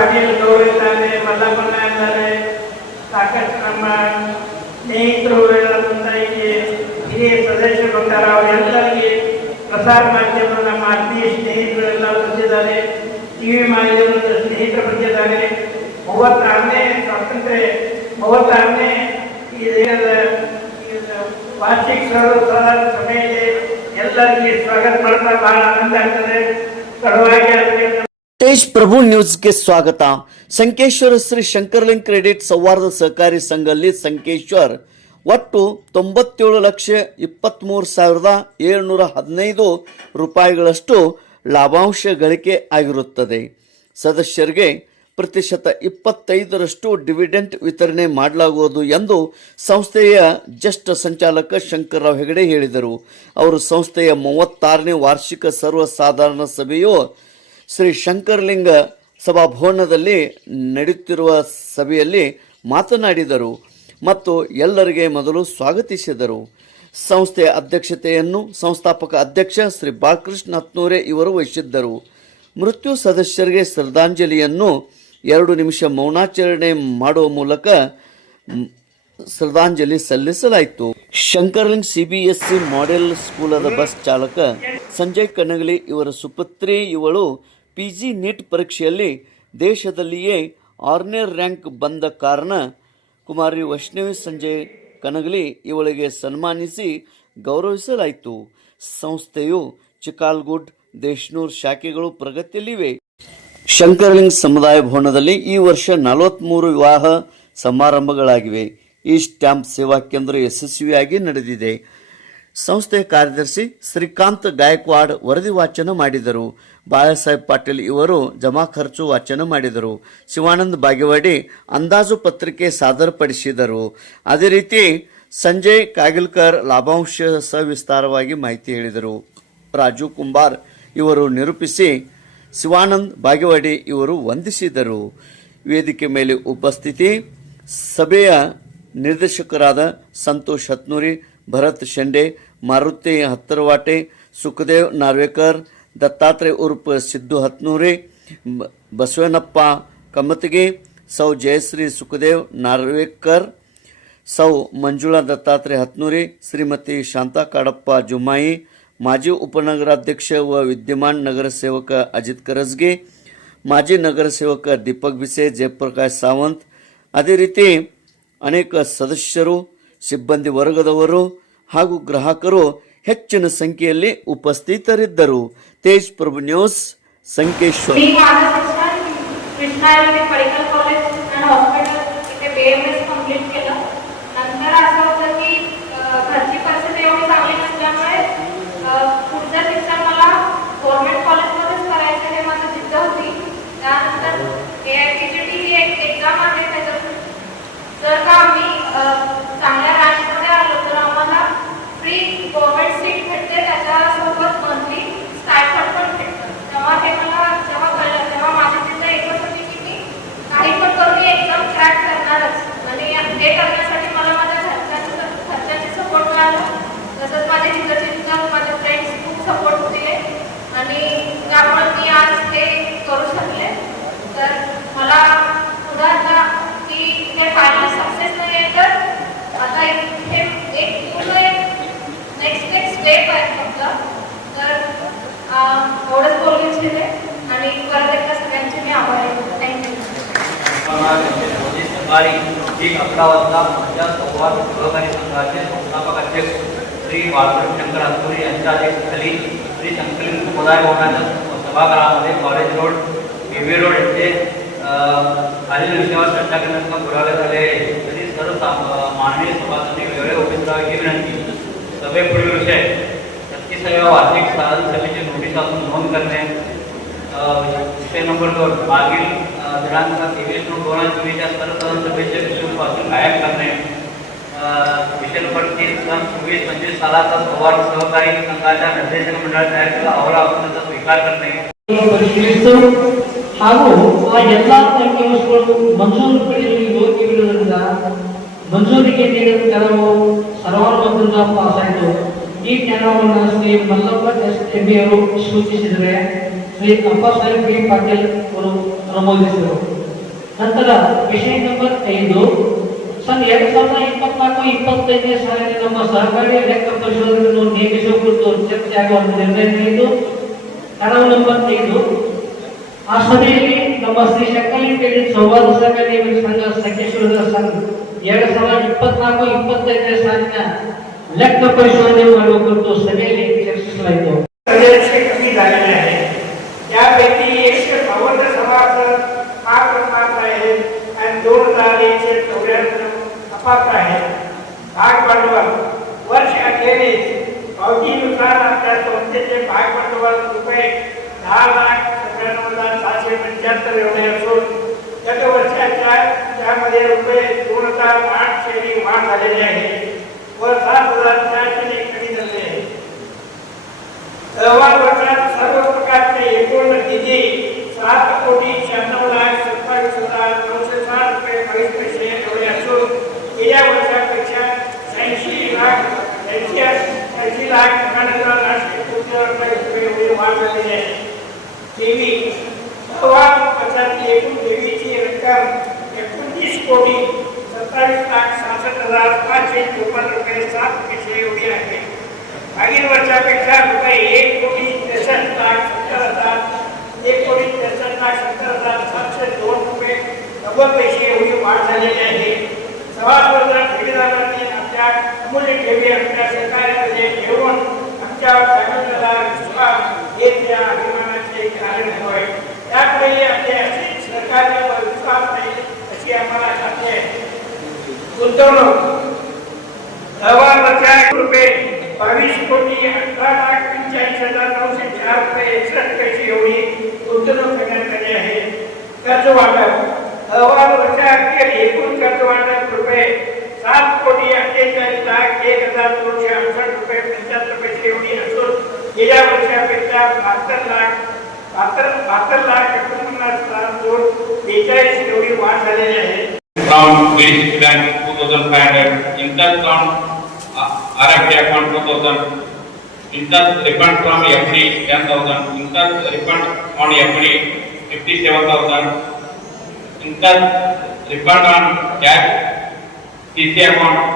ಪಾಟೀಲ್ ಗೌರಿದ್ದಾನೆ ಮಲ್ಲಪ್ಪಣ್ಣ ಇದ್ದಾರೆ ಸಾಕಷ್ಟು ನಮ್ಮ ಸ್ನೇಹಿತರು ಹಿರಿಯ ಸದಸ್ಯರು ಇದ್ದಾರೆ ಅವರೆಲ್ಲರಿಗೆ ಪ್ರಸಾರ ಮಾಧ್ಯಮ, ನಮ್ಮ ಆತ್ಮೀಯ ಸ್ನೇಹಿತರೆಲ್ಲ ಬಂದಿದ್ದಾರೆ. ಟಿವಿ ಮಾಧ್ಯಮದ ಸ್ನೇಹಿತರು ಬಂದಿದ್ದಾರೆ. ಮೂವತ್ತಾರನೇ ಸ್ವಾತಂತ್ರ್ಯ ಮೂವತ್ತಾರನೇ ವಾರ್ಷಿಕ ಸರ್ವ ಸಭೆಯಲ್ಲಿ ಎಲ್ಲರಿಗೆ ಸ್ವಾಗತ ಮಾಡ್ತಾ ಬಹಳ ಆನಂದ ಆಗ್ತದೆ. ತಡವಾಗಿ ತೇಜ್ ಪ್ರಭು ನ್ಯೂಸ್ಗೆ ಸ್ವಾಗತ. ಸಂಕೇಶ್ವರ ಶ್ರೀ ಶಂಕರ್ಲಿಂಗ್ ಕ್ರೆಡಿಟ್ ಸೌಹಾರ್ದ ಸಹಕಾರಿ ಸಂಘದಲ್ಲಿ ಸಂಕೇಶ್ವರ್ ಒಟ್ಟು ತೊಂಬತ್ತೇಳು ಲಕ್ಷ ಇಪ್ಪತ್ತ್ಮೂರು ಸಾವಿರದ ಏಳ್ನೂರ ಹದಿನೈದು ರೂಪಾಯಿಗಳಷ್ಟು ಲಾಭಾಂಶ ಗಳಿಕೆ ಆಗಿರುತ್ತದೆ. ಸದಸ್ಯರಿಗೆ ಪ್ರತಿಶತ ಇಪ್ಪತ್ತೈದರಷ್ಟು ಡಿವಿಡೆಂಟ್ ವಿತರಣೆ ಮಾಡಲಾಗುವುದು ಎಂದು ಸಂಸ್ಥೆಯ ಜಸ್ಟ್ ಸಂಚಾಲಕ ಶಂಕರ್ರಾವ್ ಹೆಗಡೆ ಹೇಳಿದರು. ಅವರು ಸಂಸ್ಥೆಯ ಮೂವತ್ತಾರನೇ ವಾರ್ಷಿಕ ಸರ್ವಸಾಧಾರಣ ಸಭೆಯು ಶ್ರೀ ಶಂಕರಲಿಂಗ ಸಭಾಭವನದಲ್ಲಿ ನಡೆಯುತ್ತಿರುವ ಸಭೆಯಲ್ಲಿ ಮಾತನಾಡಿದರು ಮತ್ತು ಎಲ್ಲರಿಗೆ ಮೊದಲು ಸ್ವಾಗತಿಸಿದರು. ಸಂಸ್ಥೆಯ ಅಧ್ಯಕ್ಷತೆಯನ್ನು ಸಂಸ್ಥಾಪಕ ಅಧ್ಯಕ್ಷ ಶ್ರೀ ಬಾಲಕೃಷ್ಣ ಹತ್ನೂರೆ ಇವರು ವಹಿಸಿದ್ದರು. ಮೃತ್ಯು ಸದಸ್ಯರಿಗೆ ಶ್ರದ್ಧಾಂಜಲಿಯನ್ನು ಎರಡು ನಿಮಿಷ ಮೌನಾಚರಣೆ ಮಾಡುವ ಮೂಲಕ ಶ್ರದ್ಧಾಂಜಲಿ ಸಲ್ಲಿಸಲಾಯಿತು. ಶಂಕರ್ಲಿಂಗ್ ಸಿಬಿಎಸ್ಇ ಮಾಡೆಲ್ ಸ್ಕೂಲದ ಬಸ್ ಚಾಲಕ ಸಂಜಯ್ ಕನಗಲಿ ಇವರ ಸುಪುತ್ರಿ ಇವಳು ಪಿಜಿ ನೀಟ್ ಪರೀಕ್ಷೆಯಲ್ಲಿ ದೇಶದಲ್ಲಿಯೇ ಆರನೇ ರ್ಯಾಂಕ್ ಬಂದ ಕಾರಣ ಕುಮಾರಿ ವೈಷ್ಣವಿ ಸಂಜಯ್ ಕನಗಲಿ ಇವಳಿಗೆ ಸನ್ಮಾನಿಸಿ ಗೌರವಿಸಲಾಯಿತು. ಸಂಸ್ಥೆಯು ಚಿಕಾಲ್ಗುಡ್ ದೇಶ್ನೂರ್ ಶಾಖೆಗಳು ಪ್ರಗತಿಯಲ್ಲಿವೆ. ಶಂಕರಲಿಂಗ್ ಸಮುದಾಯ ಭವನದಲ್ಲಿ ಈ ವರ್ಷ ನಲವತ್ಮೂರು ವಿವಾಹ ಸಮಾರಂಭಗಳಾಗಿವೆ. ಈ ಸ್ಟ್ಯಾಂಪ್ ಸೇವಾ ಕೇಂದ್ರ ಯಶಸ್ವಿಯಾಗಿ ನಡೆದಿದೆ. ಸಂಸ್ಥೆಯ ಕಾರ್ಯದರ್ಶಿ ಶ್ರೀಕಾಂತ್ ಗಾಯಕ್ವಾಡ್ ವರದಿ ವಾಚನ ಮಾಡಿದರು. ಬಾಳಾಸಾಹೇಬ್ ಪಾಟೀಲ್ ಇವರು ಜಮಾ ಖರ್ಚು ವಾಚನ ಮಾಡಿದರು. ಶಿವಾನಂದ್ ಬಾಗೇವಾಡಿ ಅಂದಾಜು ಪತ್ರಿಕೆ ಸಾದರಪಡಿಸಿದರು. ಅದೇ ರೀತಿ ಸಂಜಯ್ ಕಾಗಿಲ್ಕರ್ ಲಾಭಾಂಶ ಸವಿಸ್ತಾರವಾಗಿ ಮಾಹಿತಿ ಹೇಳಿದರು. ರಾಜು ಕುಂಬಾರ್ ಇವರು ನಿರೂಪಿಸಿ ಶಿವಾನಂದ್ ಬಾಗೇವಾಡಿ ಇವರು ವಂದಿಸಿದರು. ವೇದಿಕೆ ಮೇಲೆ ಉಪಸ್ಥಿತಿ. ಸಭೆಯ ನಿರ್ದೇಶಕರಾದ ಸಂತೋಷ್ ಹತ್ನೂರಿ, ಭರತ್ ಶೆಂಡೆ ಮಾರುತಿ ಹತ್ತರವಾಟೆ ಸುಖದೇವ್ ನಾರ್ವೇಕರ್ ದತ್ತಾತ್ರೇಯ ಉರ್ಫ್ ಸಿದ್ದು ಹತ್ನೂರಿ ಬ- ಬಸವನಪ್ಪ ಕಮ್ಮತಿಗೆ ಸೌ ಜಯಶ್ರೀ ಸುಖದೇವ್ ನಾರ್ವೇಕರ್ ಸೌ ಮಂಜುಳಾ ದತ್ತಾತ್ರೇಯ ಹತ್ನೂರಿ ಶ್ರೀಮತಿ ಶಾಂತಾ ಕಾಡಪ್ಪ ಜುಮಾಯಿ ಮಾಜಿ ಉಪನಗರಾಧ್ಯಕ್ಷ ವ ವಿದ್ಯಮಾನ್ ನಗರಸೇವಕ ಅಜಿತ್ ಕರಸ್ಗೆ ಮಾಜಿ ನಗರಸೇವಕ ದೀಪಕ್ ಬಿಸೆ ಜಯಪ್ರಕಾಶ್ ಸಾವಂತ್ ಅದೇ ರೀತಿ ಅನೇಕ ಸದಸ್ಯರು ಸಿಬ್ಬಂದಿ ವರ್ಗದವರು ಹಾಗೂ ಗ್ರಾಹಕರು ಹೆಚ್ಚಿನ ಸಂಖ್ಯೆಯಲ್ಲಿ ಉಪಸ್ಥಿತರಿದ್ದರು ತೇಜ್ ಪ್ರಭು ನ್ಯೂಸ್ ಸಂಕೇಶ್ವರ್ आणि त्यामुळे मी आज ते करू शकले. तर मला पुन्हा की ते फायनल सक्सेस नाही आहे तर आता हे एक पूर्ण एक नेक्स्ट नेक्स्ट स्टेप आहे फक्त. तर एवढंच बोलू इच्छिते आणि परत एकदा सगळ्यांचे मी आभारी थँक्यू सकाळी एक अकरा वाजता माझ्या संवाद सहकारी संघाचे संस्थापक अध्यक्ष श्री बाळकृष्ण शंकर अंतुरी यांच्या अध्यक्षतेखाली श्री शंकर समुदाय भवनाच्या सभागृहामध्ये कॉलेज रोड बी रोड येथे खालील विषयावर चर्चा करण्याचा पुरावे झाले. आहे तरी सर्व सा- माननीय सभासदांनी वेगळे उपस्थित राहावी ही विनंती. सभेपुढील विषय छत्तीसाव्या वार्षिक साधन सभेची नोटीस आपण नोंद करणे. विषय नंबर दोन मागील दिनांक तेवीस नऊ दोन हजार चोवीसच्या सर्व सर्वसाधारण सभेचे विषयपासून गायब करणे. अ, विषय नंबर तीन सन चोवीस पंचवीस सालाचा संवाद सहकारी संघाच्या निर्देशक मंडळ तयार केला अहवाल आपण स्वीकार करणे ಪರಿಶೀಲಿಸಿತು ಹಾಗೂ ಆ ಎಲ್ಲ ಅಂಕಿಅಂಶಗಳು ಮಂಜೂರು ಪಡೆಯಲು ಯೋಗ್ಯವಿರುವುದರಿಂದ ಮಂಜೂರಿಗೆ ನೀಡಿದ ಕೆಲವು ಸರ್ವಾನುಮತದಿಂದ ಪಾಸ್ ಆಯಿತು ಈ ಜ್ಞಾನವನ್ನು ಶ್ರೀ ಮಲ್ಲಪ್ಪ ಎಸ್ ಎಬಿ ಅವರು ಸೂಚಿಸಿದರೆ ಶ್ರೀ ಅಪ್ಪ ಸಾಹೇಬ್ ಬಿ ಪಾಟೀಲ್ ಅವರು ನಮೂದಿಸಿದರು ನಂತರ ವಿಷಯ ನಂಬರ್ ಐದು ಸನ್ ಎರಡ್ ಸಾವಿರದ ಇಪ್ಪತ್ನಾಲ್ಕು, ಇಪ್ಪತ್ತೈದನೇ ಸಾಲಿನ ನಮ್ಮ ಸಹಕಾರಿ ಲೆಕ್ಕ ಪರಿಶೋಧಕರನ್ನು ನೇಮಿಸುವ ಕುರಿತು ಚರ್ಚೆ ಆಗುವ ನಿರ್ಣಯ ತೆಗೆದು ಕರವು ನಂಬರ್ ಐದು ಆ ಸಭೆಯಲ್ಲಿ ನಮ್ಮ ಶ್ರೀ ಶಂಕರಲಿಂಗ ಕ್ರೆಡಿಟ್ ಸಂವಾದ ಸಹಕಾರಿ ಸಂಘ ಸಂಕೇಶ್ವರದ ಸಂಘ ಎರಡ್ ಸಾವಿರದ ಇಪ್ಪತ್ನಾಲ್ಕು, ಇಪ್ಪತ್ತೈದನೇ ಸಾಲಿನ ಲೆಕ್ಕ ಪರಿಶೋಧನೆ ಮಾಡುವ पावतीनुसार आमच्या संस्थेचे भाग रुपये दहा लाख सत्त्याण्णव हजार सहाशे पंच्याहत्तर एवढे असून गत वर्षाच्या त्यामध्ये रुपये दोन हजार आठशे वाढ झालेली आहे व सात हजार चारशे कमी झाले आहे अहवाल वर्षात सर्व प्रकारचे एकूण निधी सात कोटी शहाण्णव लाख सत्तावीस हजार नऊशे साठ रुपये बावीस पैसे एवढे असून गेल्या वर्षापेक्षा शहाऐंशी लाख ऐंशी ऐंशी लाख एकाहत्तर आठशे रुपये रुपये एवढी वाढ झालेली आहे देवी. अहवाल वर्षातील एकूण देवीची रक्कम एकोणतीस कोटी सत्तावीस लाख सहासष्ट हजार पाचशे चोपन्न रुपये सात पैसे एवढी आहे. मागील वर्षापेक्षा रुपये एक कोटी त्रेसष्ट लाख सत्तर हजार एक कोटी त्रेसष्ट लाख सत्तर हजार सातशे दोन रुपये नव्वद पैसे एवढी वाढ झालेली आहे. सभासद ठेवीदारांनी आपल्या अमूल्य ठेवी आमच्या सहकार्यामध्ये ठेवून आमच्या फॅमिलीला विश्वास हे त्या अभिमानाचे कारण होय त्यामुळे आपले अशीच सहकार्यावर विश्वास नाही अशी आम्हाला खात्री आहे गुंतवणूक अहवालाच्या रुपये बावीस कोटी अठरा लाख पंच्याऐंशी हज़ार नऊशे चार रुपये एकसष्ट पैसे एवढी गुंतवणूक करण्यात आली आहे कर्ज वाटप अहवाल वर्षाअखेर एकूण कर्ज वाटप रुपये सात कोटी अठ्ठेचाळीस लाख एक हज़ार दोनशे अडुसष्ट रुपये पंच्याहत्तर पैसे एवढी असून गेल्या वर्षापेक्षा बहात्तर लाख बहात्तर बहात्तर लाख एकोणपन्नास हजार दोन बेचाळीस एवढी वाढ झालेली आहे from VDC Bank two thousand five hundred, interest on uh, RFD account two thousand, interest refund from FD ten thousand, interest refund on FD fifty-seven thousand, interest refund on cash CC account